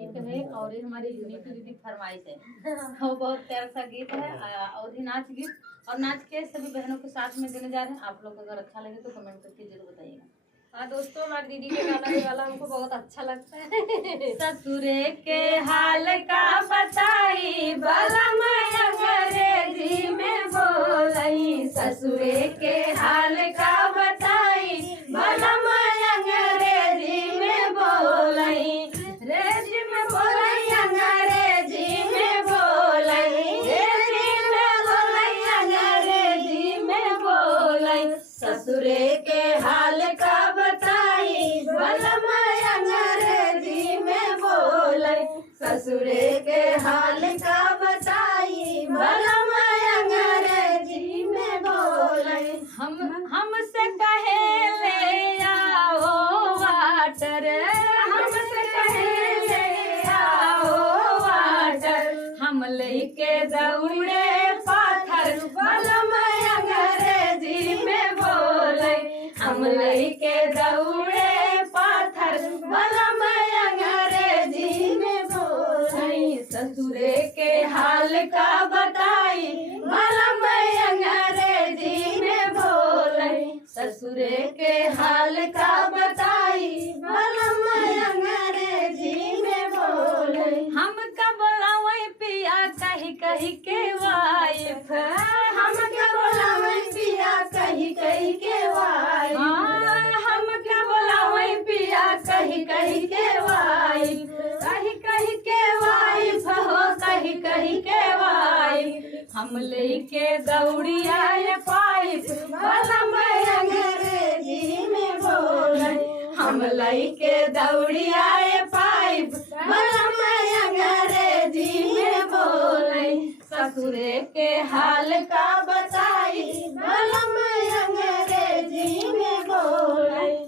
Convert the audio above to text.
गीत है और ये हमारी नीतू दीदी फरमाइश है। वो बहुत प्यारा सा गीत है और ही नाच गीत और नाच के सभी बहनों के साथ में देने जा रहे हैं। आप लोग को अगर अच्छा लगे तो कमेंट करके जरूर बताइएगा। हाँ दोस्तों, हमारी दीदी के गाना ये वाला हमको बहुत अच्छा लगता है। ससुरे के हाल का बताई बलम अंग्रेजी में बोलई, ससुरे के हाल का बताई बलम अंग्रेजी में बोलई, रेजी में बोलई अंग्रेजी में बोलई, रेजी में बोलई अंग्रेजी में बोलई, ससुरे के हाल का बताई बलम अंग्रेजी में बोलई, ससुरे के हाल का बताई बलम अंग्रेजी में बोलई। हमसे कहे ले आओ वाटर, हमसे कहे ले आओ वाटर, हम लेके दौड़े पाथर बलम अंग्रेजी में बोलई, हम लेके दौड़े पाथर बलम अंग्रेजी में बोलई, ससुरे के हाल का बताई बलम अंग्रेजी में बोलई, ससुरे के हाल का बताई बलम अंग्रेजी में बोलई। हम का बोलावई पिया कही कही के वाइफ, हम का बोलावई पिया कही कही के वाइफ, हम का बोलावई पिया कही कही के वाइफ, कही कही के वाइफ हो कही कही के वाइफ, हम लेके दौड़ी आए पाइप बलम अंग्रेजी में बोलई, हम लेके दौड़ी आए पाइप बलम अंग्रेजी में बोलई, ससुरे के हाल का बताई बलम अंग्रेजी में बोलई।